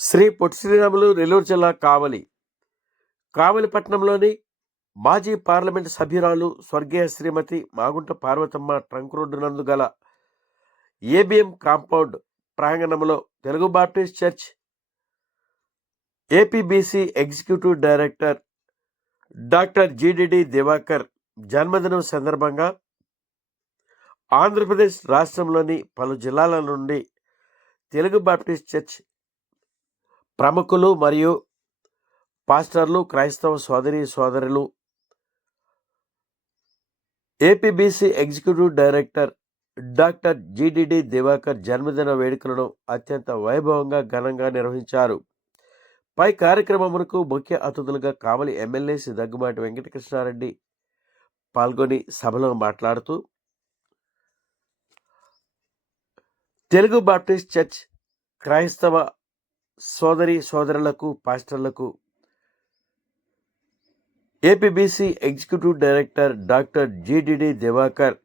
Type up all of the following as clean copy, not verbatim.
శ్రీ పొట్టి శ్రీరాములు నెల్లూరు జిల్లా కావలి పట్టణంలోని మాజీ పార్లమెంటు సభ్యురాలు స్వర్గీయ శ్రీమతి మాగుంట పార్వతమ్మ ట్రంక్ రోడ్డు నందు గల ఏబిఎం కాంపౌండ్ ప్రాంగణంలో Telugu Baptist church APBC executive director doctor GDD Diwakar జన్మదినం సందర్భంగా ఆంధ్రప్రదేశ్ రాష్ట్రంలోని పలు జిల్లాల నుండి తెలుగు బాప్టిస్ట్ చర్చ్ ప్రముఖులు మరియు పాస్టర్లు, క్రైస్తవ సోదరులు, APBC executive director doctor GDD Diwakar జన్మదిన వేడుకలను అత్యంత వైభవంగా ఘనంగా నిర్వహించారు. పై కార్యక్రమమునకు ముఖ్య అతిథులుగా కావలి ఎమ్మెల్యే శ్రీ దగ్గుమాటి వెంకటకృష్ణారెడ్డి పాల్గొని సభలో మాట్లాడుతూ, తెలుగు బాప్టిస్ట్ చర్చ్ క్రైస్తవ సోదరులకు, పాస్టర్లకు APBC executive director doctor GDD Diwakar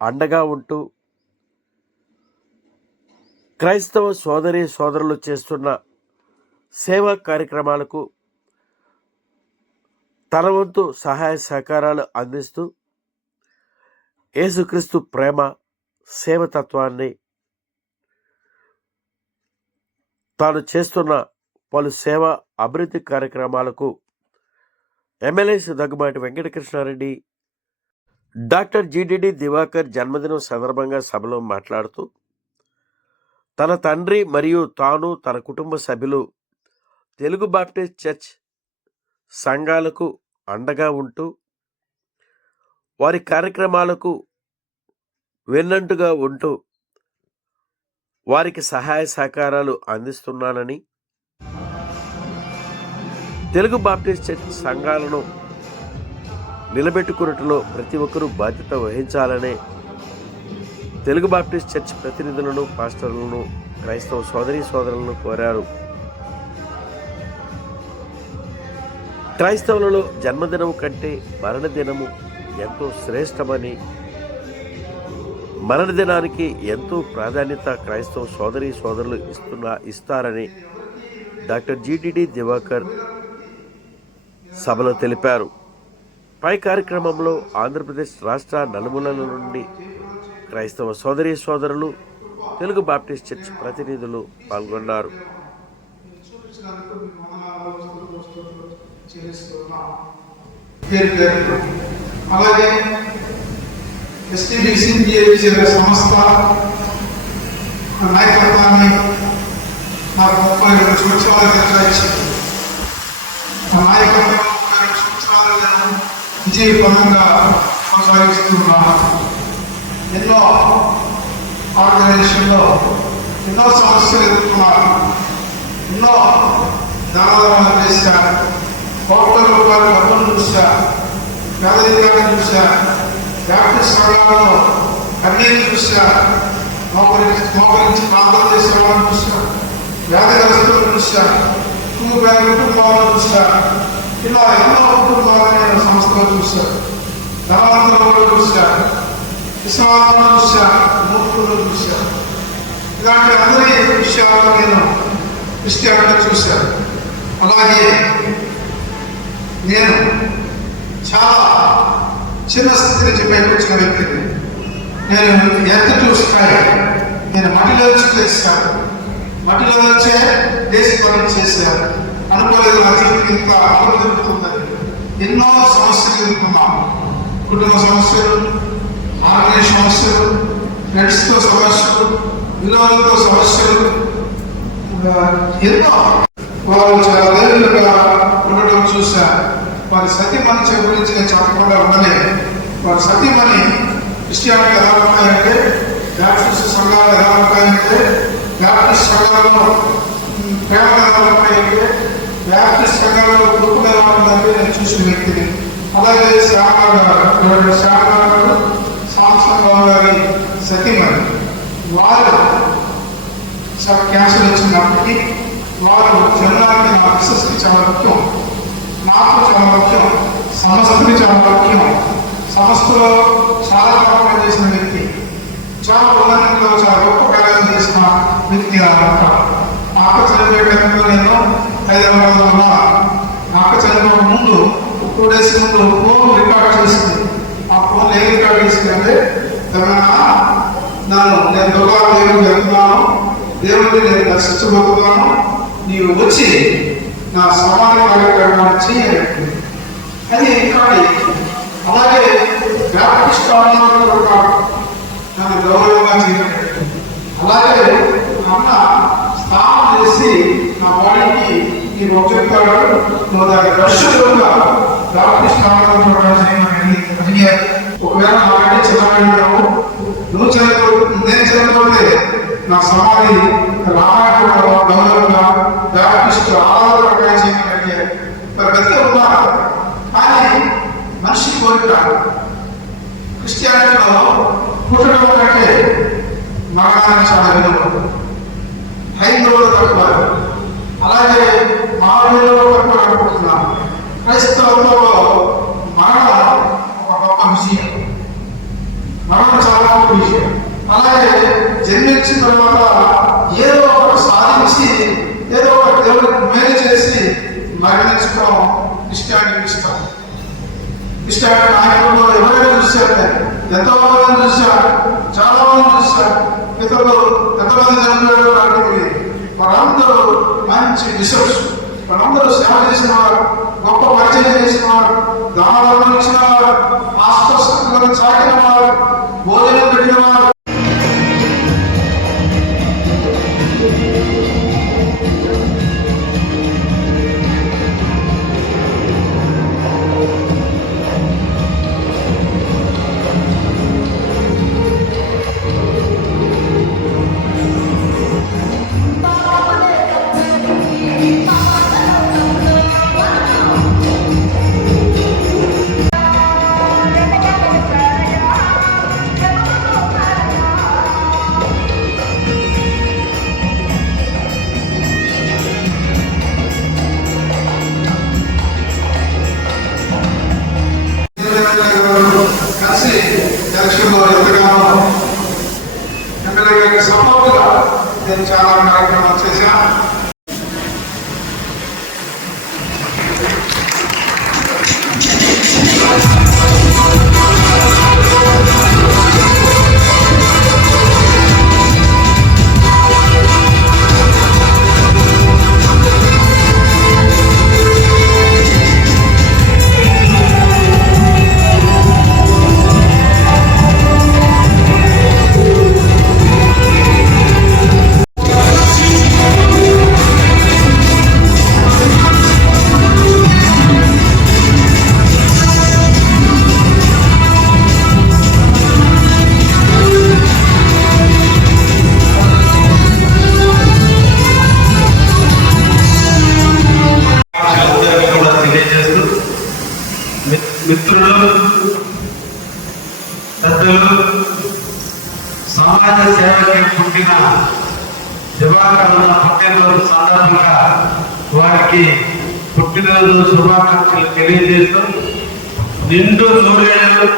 అండగా ఉంటూ క్రైస్తవ సోదరులు చేస్తున్న సేవా కార్యక్రమాలకు తన వంతు సహాయ సహకారాలు అందిస్తూ యేసుక్రీస్తు ప్రేమ, సేవతత్వాన్ని తాను చేస్తున్న పలు సేవా అభివృద్ధి కార్యక్రమాలకు MLA Sri Daggumati Venkatakrishna Reddy doctor GDD Diwakar జన్మదినం సందర్భంగా సభలో మాట్లాడుతూ, తన తండ్రి మరియు తాను, తన కుటుంబ సభ్యులు తెలుగు బాప్టిస్ట్ చర్చ్ సంఘాలకు అండగా ఉంటూ వారి కార్యక్రమాలకు వెన్నంటుగా ఉంటూ వారికి సహాయ సహకారాలు అందిస్తున్నానని, తెలుగు బాప్టిస్ట్ చర్చ్ సంఘాలను నిలబెట్టుకున్నట్లో ప్రతి ఒక్కరూ బాధ్యత వహించాలనే తెలుగు బాప్టిస్ట్ చర్చ్ ప్రతినిధులను, పాస్టర్లను, క్రైస్తవ సోదరులను కోరారు. క్రైస్తవులలో జన్మదినం కంటే మరణదినము ఎంతో శ్రేష్టమని, మరణదినానికి ఎంతో ప్రాధాన్యత క్రైస్తవ సోదరులు ఇస్తారని డాక్టర్ జిడిడి దివాకర్ సభలో తెలిపారు. పై కార్యక్రమంలో ఆంధ్రప్రదేశ్ రాష్ట్ర నలుమూలల నుండి క్రైస్తవ సోదరులు, తెలుగు బాప్టిస్ట్ చర్చ్ ప్రతినిధులు పాల్గొన్నారు. అలాగే ఎస్టీబీసీ సంస్థ నాయకత్వాన్ని నాకు 32 సంవత్సరాలు కేటాయించింది. ఆ నాయకత్వం 32 సంవత్సరాలను విజయవంతంగా కొనసాగిస్తున్నాను. ఎన్నో ఆర్గనైజేషన్లో ఎన్నో సమస్యలు ఎదుర్కొన్నారు. ఎన్నో దానాలను చేశారు. కోట్ల రూపాయల డబ్బులు చూశారు. పేదరికాన్ని చూశారు. బ్యాప్టిస్ట్ సంఘాలలో కన్నీరు చూశారు. మోకరించి ప్రార్థన చేసే వాళ్ళని చూశారు. వ్యాధిగ్రస్తులను చూశారు. కుటుంబాలను చూశారు. ఇలా ఎన్నో కుటుంబాలను సంస్థలు చూశారు. ధనవంతులను చూశారు. విశ్వాసాలను చూశారు. మూర్ఖులను చూశారు. ఇలాంటి అందరి విషయాల్లో నేను క్రిస్టియానిటీ చూశాను. అలాగే నేను చాలా చిన్న స్థితి నుంచి బయటకు వచ్చిన వ్యక్తిని. నేను ఎంత చూస్తాను, నేను మట్టిలో వచ్చి చేశాను. మట్టిలో వచ్చే దేశ పని చేశాను. అనుకోలేదు నా జీవితం ఇంత అమలు జరుగుతుందని. ఎన్నో సమస్యలు ఎదుర్కొన్నాను. కుటుంబ సమస్యలు, ఆరోగ్య సమస్యలు, ఫ్రెండ్స్తో సమస్యలు, విలువలతో సమస్యలు, ఎన్నో. వారు చాలా ధైర్యంగా ఉండడం చూశారు. వారి సతీమణి గురించి నేను చెప్పకుండా ఉండలే. వారి సతీమణి క్రిస్టియానిటీ ఎలా ఉంటాయంటే, బ్యాప్టిస్ట్ సంఘాలు ఎలా ఉంటాయంటే, బ్యాప్టిస్ట్ సంఘాలలో ప్రేమ ఎలా ఉంటాయంటే, బ్యాప్టిస్ట్ సంఘాలలో గ్రూపులు ఎలా ఉందంటే నేను చూసిన వ్యక్తిని. అలాగే శ్యామరావు సాంసంరావు గారి సతీమణి, వారు క్యాన్సర్ వచ్చినప్పటికీ వారు జనానికి నా విశ్వస్కి చాలా ముఖ్యం, నాకు చాలా ముఖ్యం, సంస్థకి చాలా ముఖ్యం. సంస్థలో చాలా కాలం చేసిన వ్యక్తి, చాలా ఉన్నతంలో చాలా గొప్ప కార్యాలు చేసిన వ్యక్తి. ఆకచర్య వివేకానంద నేను హైదరాబాద్లో ఉన్న మా అక్క చనిపోక ముందు 2 days ముందు ఫోన్ రికార్డ్ చేసింది. ఆ ఫోన్ ఏం రికార్డ్ చేసిందంటే, నేను దుర్గా దేవుడికి వెళ్తున్నాను, దేవుడిని నేను దర్శించబోతున్నాను, నీవు వచ్చి నా సమాధి కార్యక్రమాన్ని చేయాలి అది రికార్డ్. అలాగే బ్యాప్టిస్ట్ నన్ను గౌరవంగా చేయాలి. అలాగే అన్న స్నానం చేసి నా బాడీకి నీకు చెప్తాడు, నువ్వు దాన్ని దర్శకులుగా బ్యాప్టిస్ట్ ఒకవేళ నాకంటే చిన్నవాడినావు, నువ్వు నేను చనిపోతే నా సమాధి రామాయణ గౌరవంగా బ్యాప్టిస్ట్ ఆరాధన చేయగలిగే బతికే ఉన్నారు. కానీ మనిషి కోరిక క్రిస్టియానిటీలో పుట్టడం కంటే మరణానికి చాలా విలువ, హైందవులు తక్కువ, అలాగే మానవులలో తక్కువ అనుకుంటున్నాం. క్రైస్తవంలో మరణం ఒక గొప్ప విషయం, మరణం చాలా గొప్ప విషయం. అలాగే జన్మించిన తర్వాత ఏదో ఒకటి సాధించి ఏదో ఒక దేవుడికి మేలు చేసి మరణించడం క్రిస్టియానిటీ ఇష్టం. క్రిస్టియానిటీ నాయకుల్లో ఎవరైనా చూశారు, ఎంతో మంది చూశారు, చాలా మంది చూశారు. ఇతరులు ఎంతమంది చనిపోయారు అడిగింది. వారందరూ మంచి బిషప్స్, వారందరూ సేవ చేసిన వారు, గొప్ప పరిచయం చేసిన వారు, దానాలను ఇచ్చిన వారు, ఆస్పష్టలను చాటిన వారు, భోజనం పెట్టిన వారు. కలిసి ఎలక్షన్లో ఎంతగానో ఎమ్మెల్యే గారికి సపోర్ట్గా నేను చాలా కార్యక్రమాలు చేశాను. మిత్రులు, పెద్దలు, సమాజ సేవకి పుట్టిన దివాకరుల పుట్టినరోజు సందర్భంగా వారికి పుట్టినరోజు శుభాకాంక్షలు తెలియజేస్తూ నిండు నూరేళ్లు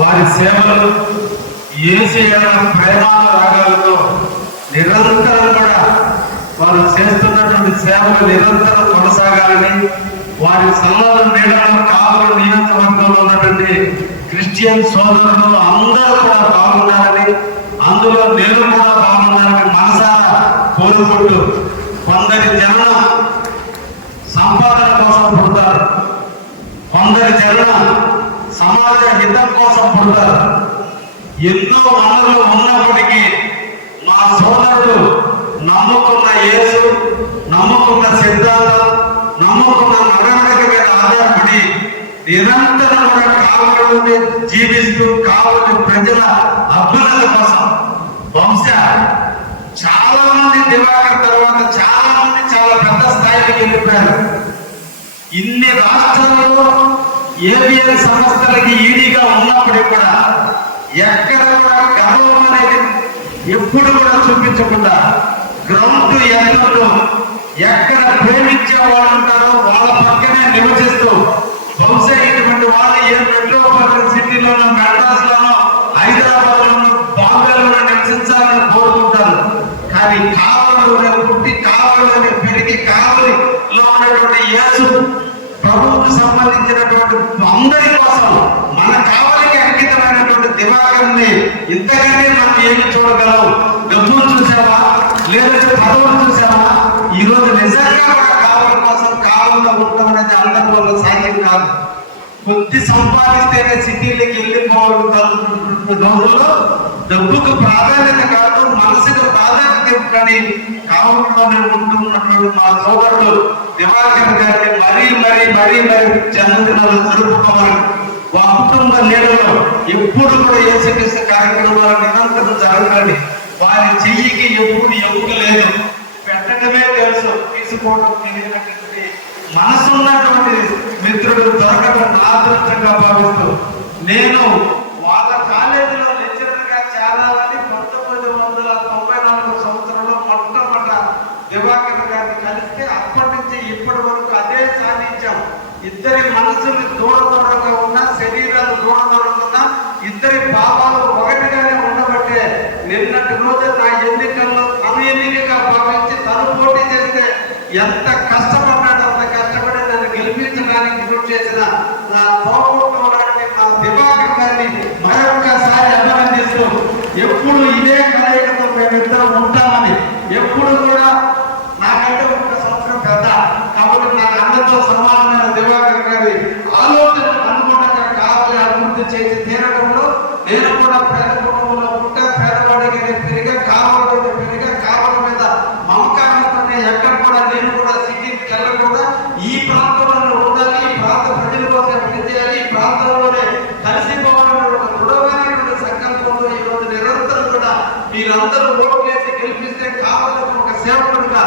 వారి సేవలు యేసయ్య ప్రేమానురాగాలతో నిరంతరం కూడా వారు చేస్తున్నటువంటి సేవలు నిరంతరం కొనసాగాలని, వారి సల్లల నీడలో కావలి నియోజకవర్గంలో ఉన్నటువంటి క్రిస్టియన్ సోదరులు అందరూ కూడా బాగుండాలని, అందులో నేను కూడా బాగుండాలని మనసారా కోరుకుంటూ, కొందరి జనం సంపాదన కోసం పుడతారు, కొందరి జనం సమాజ హితం కోసం పుడతారు. ఎన్నో వనరులు ఉన్నప్పటికీ మా సోదరుడు నమ్ముకున్న యేసు, నమ్ముకున్న సిద్ధాంతం, నమ్ముకున్న నడవడిక మీద ఆధారపడి నిరంతరం కూడా కావలి జీవిస్తూ కావలి ప్రజల అభ్యున్నతి కోసం బహుశా చాలా మంది దివాకర్ తర్వాత చాలా మంది చాలా పెద్ద స్థాయికి వెళ్ళిపోయారు. ఇన్ని రాష్ట్రాల్లో ఏబిఎన్ సంస్థలకి ఈడీగా ఉన్నప్పటికీ కూడా ఎక్కడ కూడా గర్వం అనేది ఎప్పుడు కూడా చూపించకుండా గ్రౌండ్ ఎంతో ఎక్కడ ప్రేమించే వాళ్ళు ఉంటారో వాళ్ళ పక్కనే నివసిస్తూ, బహుశా ఇటువంటి వాళ్ళు ఏ మెట్రోపాలిటన్ సిటీలోనో, మెడ్రాస్ లోనో, హైదరాబాద్ లోనో, బాంబేలోనో నివసించాలని కోరుకుంటారు. కానీ కావలిలోనే పుట్టి కావలిలోనే పెరిగి కావలిలో ఉన్నటువంటి యేసు ప్రభువుకు సంబంధించినటువంటి అందరి కోసం మన కావలికి అంకితమైనటువంటి దివాకర్ని ఇంతకంటే మనం ఏమి చూడగలం? డబ్బులు చూసావా, లేదంటే పదవులు చూసావా? ఈ రోజు నిజంగా మన కావలి కోసం కావలిలో ఉండడం అనేది అందరి వల్ల సాధ్యం కాదు. కొద్ది సంపాదిస్తేనే సిటీలకి వెళ్ళిపోవడం రోజుల్లో డబ్బుకు ప్రాధాన్యత కాదు, మనసుకు ప్రాధాన్యత కానీ కావలిలోనే ఉంటున్నటువంటి మా సోదరుడు దివాకర్ గారిని మరీ జన్మదినాలు జరుపుకోవాలి. మా కుటుంబ నీడలో ఎప్పుడు కూడా యేసుక్రీస్తు కార్యక్రమాలు నిరంతరం జరగాలి. వారి చెయ్యికి ఎప్పుడు ఎప్పుడు లేదు, పెట్టడమే తెలుసు, తీసుకోవడం తెలియనటువంటి మనసున్నటువంటి మిత్రుడు దొరకడం నా అదృష్టంగా భావిస్తూ నేను వాళ్ళ కాలేజీలో లెక్చరర్ గా చేరాలని 1994 సంవత్సరంలో మొట్టమొదట దివాకర్ గారిని కలిస్తే అప్పటి నుంచి ఇప్పటి వరకు అదే సాధించాం. ఇద్దరి మనసులు దూరంగా ఉన్నా, శరీరాలు దూరంగా ఉన్నా, ఇద్దరి భావాలు ఒకటిగానే ఉండబట్టే నిన్నటి రోజు నా ఎన్నికల్లో తను ఎన్నికగా భావించి తను పోటీ చేస్తే ఎంత కష్టపడ్డాడో అంత కష్టపడి నన్ను గెలిపించడానికి కృషి చేసిన నా తోబుట్టుకోవడానికి నా దివాకర్ గారిని మరొక్కసారి అభినందిస్తూ ఎప్పుడు ఇదే కలయికతో మేమిద్దరం ఉంటామని, ఎప్పుడు కూడా నాకంటే 1 సంవత్సరం పెద్ద కాబట్టి నాకు అందరితో సమానమైన దివాకర్ గారి ఆలోచనలు అనుగుణంగా కావాలి అభివృద్ధి చేసి తీరడంలో నేను కూడా పేద కుటుంబంలో పుట్టా, పేదవాడికి పెరిగా, కావాలి పెరిగా, కావాలి మీద మమకారంతో ఎక్కడ కూడా నేను కూడా సిటీకి వెళ్ళకుండా ఈ ప్రాంతంలో ఉండాలి, ఈ ప్రాంత ప్రజల కోసం పనిచేయాలి, ఈ ప్రాంతంలోనే కలిసిపోవాలనే ఒక దృఢమైనటువంటి సంకల్పంలో ఈ రోజు నిరంతరం కూడా మీరందరూ ఓట్లేసి గెలిపిస్తే కావాలని ఒక సేవకుడుగా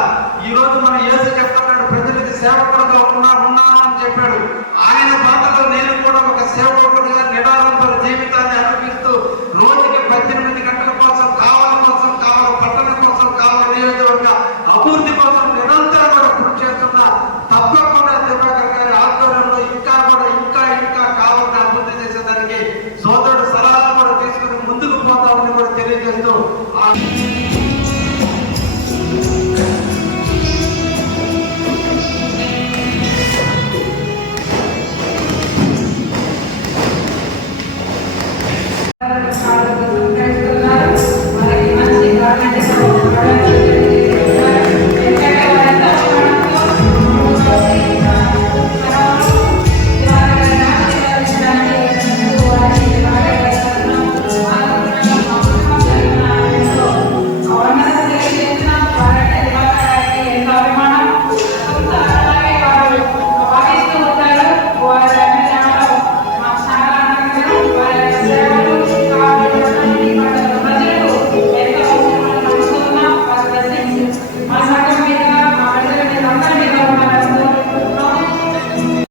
ఈ రోజు మనం యేసు చెప్తున్నాడు, ప్రజలకు సేవకుడుగా ఉన్నామని చెప్పాడు. ఆయన బాటలో నేను కూడా ఒక సేవకుడుగా నిరాడంబర జీవితాన్ని అనిపిస్తూ